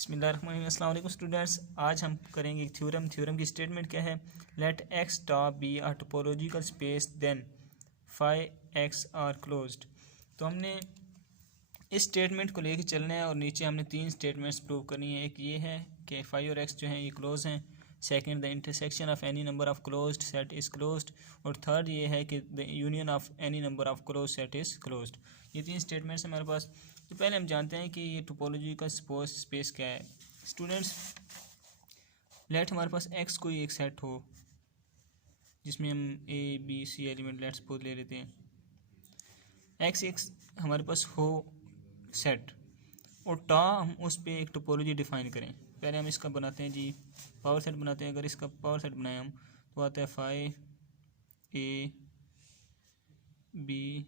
बिस्मिल्लाहिर्रहमानिर्रहीम। अस्सलाम वालेकुम स्टूडेंट्स, आज हम करेंगे एक थ्योरम की स्टेटमेंट क्या है। Let X top be a topological space then five X are closed. तो हमने इस स्टेटमेंट को लेके चलना है और नीचे हमने तीन स्टेटमेंट्स प्रूव करनी है। एक ये है कि फाइव और एक्स जो हैं ये क्लोज हैं। Second, the intersection of any number of closed set is closed. और थर्ड ये है कि the union of any number of close set is closed. ये तीन स्टेटमेंट्स हमारे पास। तो पहले हम जानते हैं कि ये टोपोलॉजी का स्पेस क्या है। स्टूडेंट्स, लेट हमारे पास एक्स कोई एक सेट हो जिसमें हम A B C element let's suppose ले लेते हैं। एक्स एक हमारे पास हो सेट और टा हम उस पर एक टोपोलॉजी डिफाइन करें। पहले हम इसका बनाते हैं जी, पावर सेट बनाते हैं। अगर इसका पावर सेट बनाए हम तो आता है five A B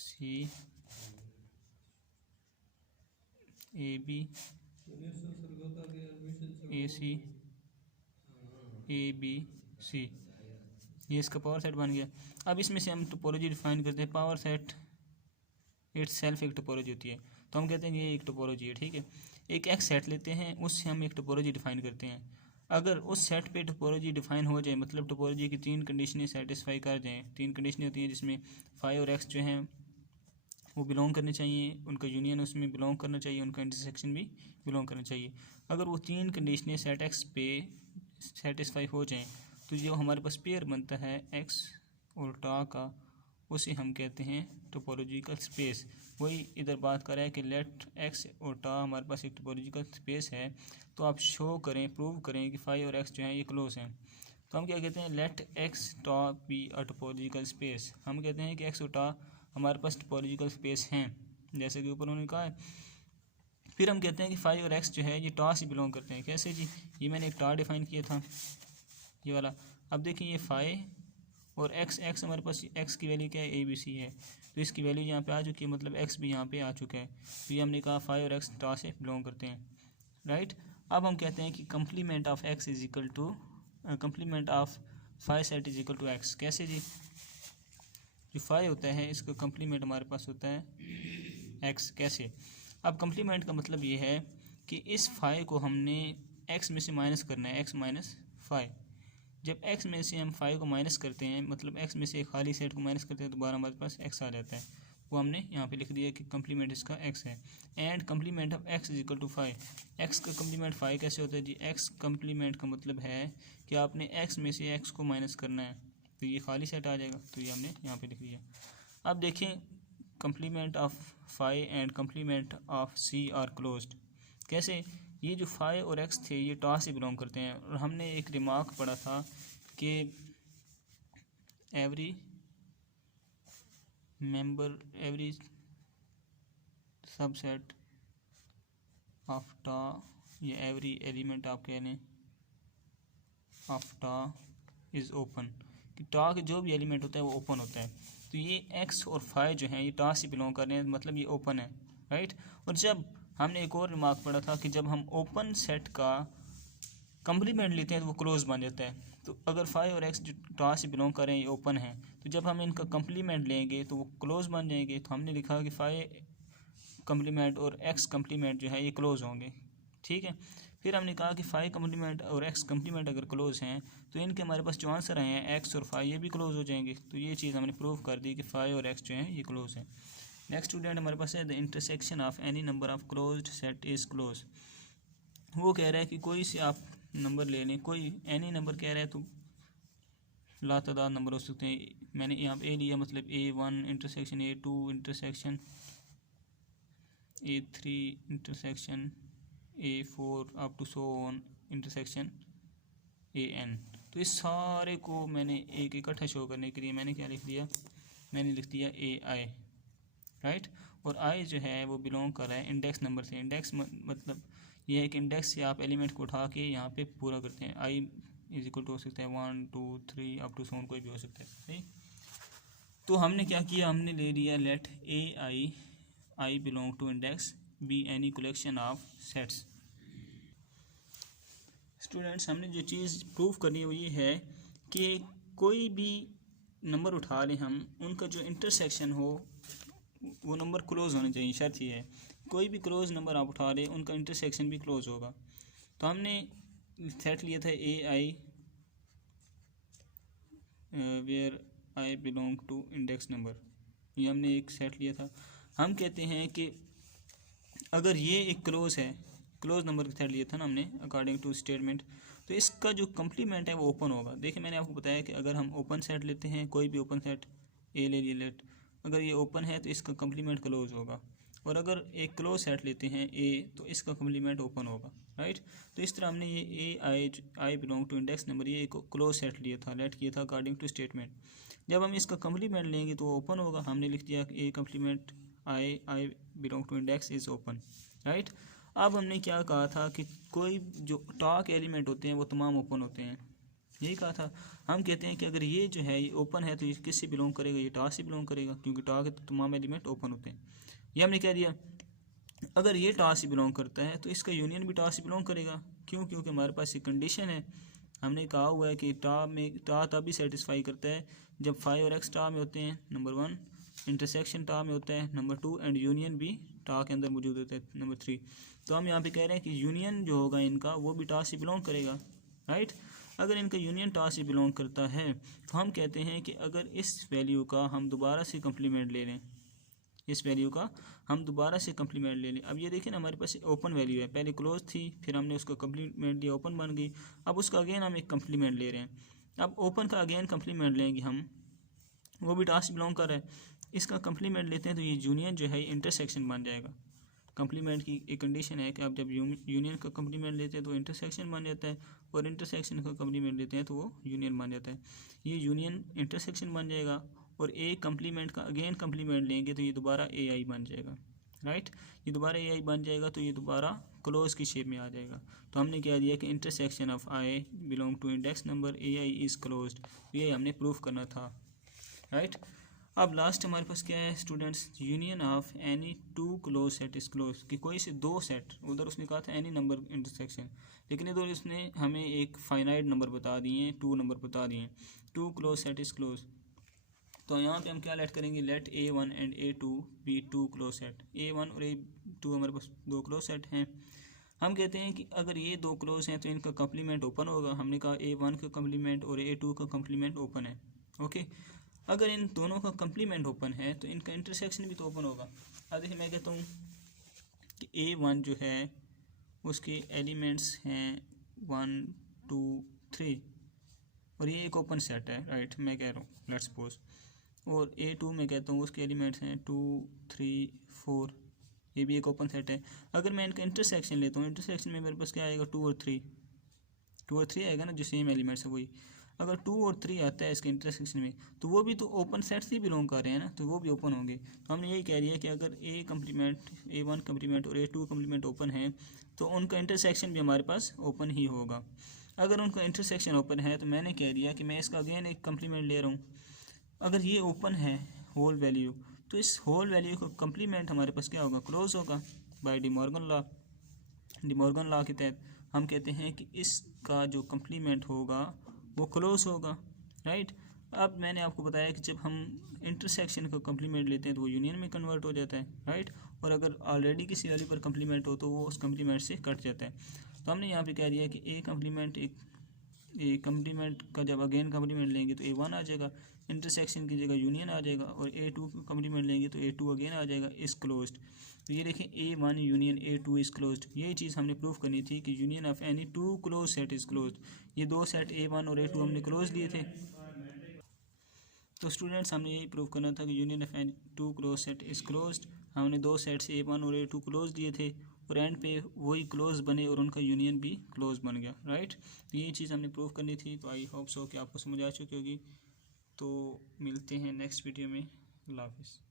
C A B A C A B C, ये इसका पावर सेट बन गया। अब इसमें से हम टोपोलॉजी डिफाइन करते हैं। पावर सेट इट्स सेल्फ एक टोपोलॉजी होती है, तो हम कहते हैं ये एक टोपोलॉजी है। ठीक है, एक एक्स सेट लेते हैं, उससे हम एक टोपोलॉजी डिफाइन करते हैं। अगर उस सेट पे टोपोलॉजी डिफाइन हो जाए, मतलब टोपोलॉजी की तीन कंडीशनें सेटिस्फाई कर जाएँ। तीन कंडीशनें होती हैं जिसमें फाइव और एक्स जो हैं वो बिलोंग करने चाहिए, उनका यूनियन उसमें बिलोंग करना चाहिए, उनका इंटरसेक्शन भी बिलोंग करना चाहिए। अगर वो तीन कंडीशनें सेट एक्स पे सेटिस्फाई हो जाएँ तो जो हमारे पास पेयर बनता है एक्स और टा का, उसे हम कहते हैं टोपोलॉजिकल स्पेस। वही इधर बात कर रहा है कि लेट एक्स और टा हमारे पास एक टोपोलॉजिकल स्पेस है। तो आप शो करें, प्रूव करें कि फाइव और एक्स जो हैं ये क्लोज हैं। तो हम क्या कहते हैं, लेट एक्स टा बी अ टोपोलॉजिकल स्पेस। हम कहते हैं कि एक्स और टा हमारे पास टोपोलॉजिकल स्पेस हैं, जैसे कि ऊपर उन्होंने कहा है। फिर हम कहते हैं कि फाइव और एक्स जो है ये टा से बिलोंग करते हैं। कैसे जी, ये मैंने एक टा डिफाइन किया था, ये वाला। अब देखिए ये फाइव और एक्स हमारे पास एक्स की वैल्यू क्या है, ए बी सी है, तो इसकी वैल्यू यहाँ पे आ चुकी है, मतलब एक्स भी यहाँ पे आ चुका है। तो ये हमने कहा फाइव और एक्स टा से बिलोंग करते हैं, राइट। अब हम कहते हैं कि complement of X is equal to complement of five set is equal to X. कैसे जी, जो फाइव होता है इसका कंप्लीमेंट हमारे पास होता है एक्स। कैसे, अब कंप्लीमेंट का मतलब ये है कि इस फाइव को हमने एक्स में से माइनस करना है, एक्स माइनस फाइव। जब एक्स में से हम फाइव को माइनस करते हैं, मतलब एक्स में से खाली सेट को माइनस करते हैं, तो दोबारा हमारे पास एक्स आ जाता है। वो हमने यहाँ पे लिख दिया कि कंप्लीमेंट इसका एक्स है। And complement of X is equal to five. X का कंप्लीमेंट फाइव कैसे होता है जी, एक्स कंप्लीमेंट का मतलब है कि आपने एक्स में से एक्स को माइनस करना है, तो ये खाली सेट आ जाएगा। तो ये हमने यहाँ पे लिख दिया। अब देखें, complement of five and complement of C are closed. कैसे, ये जो फाइव और एक्स थे ये टा से बिलोंग करते हैं। और हमने एक रिमार्क पढ़ा था कि every member every subset of टा, या एवरी एलिमेंट आप कह लें ऑफ टा इज़ ओपन, कि टा के जो भी एलिमेंट होता है वो ओपन होता है। तो ये एक्स और फाइव जो हैं ये टा से बिलोंग कर रहे हैं, मतलब ये ओपन है, राइट। और जब हमने एक और रिमार्क पढ़ा था कि जब हम ओपन सेट का कंप्लीमेंट लेते हैं तो वो क्लोज बन जाता है। तो अगर फाइव और एक्स जो टा से बिलोंग कर रहे हैं ये ओपन है, तो जब हम इनका कंप्लीमेंट लेंगे तो वो क्लोज बन जाएंगे। तो हमने लिखा कि फाइव कंप्लीमेंट और एक्स कंप्लीमेंट जो है ये क्लोज होंगे, ठीक है। फिर हमने कहा कि फाइव कंप्लीमेंट और एक्स कंप्लीमेंट अगर क्लोज हैं तो इनके हमारे पास जो आंसर आए हैं एक्स और फाइव ये भी क्लोज हो जाएंगे। तो ये चीज़ हमने प्रूव कर दी कि फाइव और एक्स जो हैं ये क्लोज हैं। नेक्स्ट स्टूडेंट हमारे पास है the intersection of any number of closed set is close. वो कह रहा है कि कोई से आप नंबर ले लें, कोई एनी नंबर कह रहा है तो लातादाद नंबर हो सकते हैं। मैंने यहाँ पे ए लिया, मतलब A1 intersection A2 intersection A3 intersection A4 up to so on intersection AN। तो इस सारे को मैंने एक इकट्ठा शो करने के लिए मैंने क्या लिख दिया, मैंने लिख दिया AI, राइट। और आई जो है वो बिलोंग कर रहा है इंडेक्स नंबर से। इंडेक्स मतलब ये है कि इंडेक्स से आप एलिमेंट को उठा के यहाँ पे पूरा करते हैं। आई इज इक्वल टू हो सकता है 1 2 3 अप टू 7 कोई भी हो सकता है, सही। तो हमने क्या किया, हमने ले लिया let I belong to index be any collection of sets. Students, हमने जो चीज़ प्रूव करनी है वो ये है कि कोई भी नंबर उठा लें हम, उनका जो इंटरसेक्शन हो वो नंबर क्लोज होने चाहिए। शर्त ये है कोई भी क्लोज नंबर आप उठा रहे उनका इंटरसेक्शन भी क्लोज होगा। तो हमने सेट लिया था A I where I belong to index number, ये हमने एक सेट लिया था। हम कहते हैं कि अगर ये एक क्लोज है, क्लोज नंबर का सेट लिया था ना हमने अकॉर्डिंग टू स्टेटमेंट, तो इसका जो कम्प्लीमेंट है वो ओपन होगा। देखिए मैंने आपको बताया कि अगर हम ओपन सेट लेते हैं, कोई भी ओपन सेट ए ले लेट, अगर ये ओपन है तो इसका कम्प्लीमेंट क्लोज होगा, और अगर एक क्लोज सेट लेते हैं ए तो इसका कम्प्लीमेंट ओपन होगा, राइट। तो इस तरह हमने ये A I belong to index number ये एक क्लोज सेट लिया था, लेट किया था अकॉर्डिंग टू स्टेटमेंट। जब हम इसका कम्प्लीमेंट लेंगे तो वो ओपन होगा। हमने लिख दिया कि A complement I belong to index is open, right. अब हमने क्या कहा था कि कोई जो टॉक एलिमेंट होते हैं वो तमाम ओपन होते हैं, यही कहा था। हम कहते हैं कि अगर ये जो है ये ओपन है तो ये किससे बिलोंग करेगा, ये टॉक से बिलोंग करेगा, क्योंकि टॉक के तमाम एलिमेंट ओपन होते हैं। ये हमने कह दिया। अगर ये टॉक से बिलोंग करता है तो इसका यूनियन भी टॉक से बिलोंग करेगा, क्यों, क्योंकि हमारे पास ये कंडीशन है। हमने कहा हुआ है कि टॉक तभी सेटिस्फाई करता है जब फाई और एक्स टॉक में होते हैं, नंबर 1, इंटरसेक्शन टॉक में होता है, नंबर 2, एंड यूनियन भी टॉक के अंदर मौजूद होता है, नंबर 3। तो हम यहाँ पे कह रहे हैं कि यूनियन जो होगा इनका वो भी टॉक से बिलोंग करेगा, राइट। अगर इनका यूनियन टॉक से बिलोंग करता है तो हम कहते हैं कि अगर इस वैल्यू का हम दोबारा से कम्प्लीमेंट ले लें, इस वैल्यू का हम दोबारा से कम्प्लीमेंट ले लें। अब ये देखें ना हमारे पास ओपन वैल्यू है, पहले क्लोज थी, फिर हमने उसका कम्प्लीमेंट दिया, ओपन बन गई। अब उसका अगेन हम एक कम्प्लीमेंट ले रहे हैं। अब ओपन का अगेन कम्प्लीमेंट लेंगे हम, वो भी टॉक से बिलोंग कर रहा है। इसका कम्प्लीमेंट लेते हैं तो ये यूनियन जो है इंटरसेक्शन बन जाएगा। कम्प्लीमेंट की एक कंडीशन है कि आप जब यूनियन का कम्प्लीमेंट लेते हैं तो इंटरसेक्शन बन जाता है, और इंटरसेक्शन का कम्प्लीमेंट लेते हैं तो वो यूनियन बन जाता है। ये यूनियन इंटरसेक्शन बन जाएगा, और ए कम्प्लीमेंट का अगेन कम्प्लीमेंट लेंगे तो ये दोबारा ए आई बन जाएगा, राइट। ये दोबारा ए आई बन जाएगा तो ये दोबारा क्लोज की शेप में आ जाएगा। तो हमने कह दिया कि intersection of I belong to index number A I is closed, ये हमने प्रूफ करना था, राइट। अब लास्ट हमारे पास क्या है students, union of any two close set is close, कि कोई से दो सेट, उधर उसने कहा था एनी नंबर इंटरसेक्शन, लेकिन इधर उसने हमें एक फाइनाइट नंबर बता दिए हैं, 2 नंबर बता दिए हैं, 2 क्लोज सेट इज क्लोज। तो यहाँ पे हम क्या लेट करेंगे, let A1 and A2 be 2 close set. A1 और A2 हमारे पास 2 क्लोज सेट हैं। हम कहते हैं कि अगर ये 2 क्लोज हैं तो इनका कम्प्लीमेंट ओपन होगा। हमने कहा A1 का कम्प्लीमेंट और A2 का कम्प्लीमेंट ओपन है, ओके। अगर इन दोनों का कम्प्लीमेंट ओपन है तो इनका इंटरसेक्शन भी तो ओपन होगा। अब देखिए मैं कहता हूँ कि A1 जो है उसके एलिमेंट्स हैं 1 2 3, और ये एक ओपन सेट है, राइट, मैं कह रहा हूँ लेट्स सपोज। और A2 में कहता हूँ उसके एलिमेंट्स हैं 2 3 4, ये भी एक ओपन सेट है। अगर मैं इनका इंटरसेक्शन लेता हूँ, इंटरसेक्शन में मेरे पास क्या आएगा, 2 और 3 आएगा ना, जो सेम एलिमेंट्स है वही। अगर 2 और 3 आता है इसके इंटरसेक्शन में तो वो भी तो ओपन सेट से बिलोंग कर रहे हैं ना, तो वो भी ओपन होंगे। तो हमने यही कह दिया कि अगर A1 कम्प्लीमेंट और A2 कम्प्लीमेंट ओपन है तो उनका इंटरसेक्शन भी हमारे पास ओपन ही होगा। अगर उनका इंटरसेक्शन ओपन है तो मैंने कह दिया कि मैं इसका अगेन एक कम्प्लीमेंट ले रहा हूँ। अगर ये ओपन है होल वैल्यू, तो इस होल वैल्यू का कम्प्लीमेंट हमारे पास क्या होगा, क्लोज होगा बाय डी मॉर्गन लॉ के तहत। हम कहते हैं कि इसका जो कम्प्लीमेंट होगा वो क्लोज होगा, राइट। अब मैंने आपको बताया कि जब हम इंटरसेक्शन का कम्प्लीमेंट लेते हैं तो वो यूनियन में कन्वर्ट हो जाता है, राइट। और अगर ऑलरेडी किसी वैल्यू पर कम्प्लीमेंट हो तो वो उस कम्प्लीमेंट से कट जाता है। तो हमने यहाँ पे कह दिया कि ए कम्प्लीमेंट का जब अगेन कम्प्लीमेंट लेंगे तो A1 आ जाएगा, इंटरसेक्शन की जगह यूनियन आ जाएगा, और A2 का कम्प्लीमेंट लेंगे तो A2 अगेन आ जाएगा, इज क्लोज्ड। तो ये देखें A1 union A2 is closed, यही चीज़ हमने प्रूफ करनी थी कि union of any 2 close set is closed. ये 2 सेट A1 और A2 हमने क्लोज लिए थे। तो स्टूडेंट्स हमने यही प्रूफ करना था कि union of any 2 close set is closed. हमने 2 सेट्स A1 और A2 क्लोज दिए थे, और एंड पे वही क्लोज बने और उनका यूनियन भी क्लोज बन गया, राइट। तो यही चीज़ हमने प्रूफ करनी थी। तो आई होप सो कि आपको समझ आ चुकी होगी। तो मिलते हैं नेक्स्ट वीडियो में। अल्लाह हाफिज़।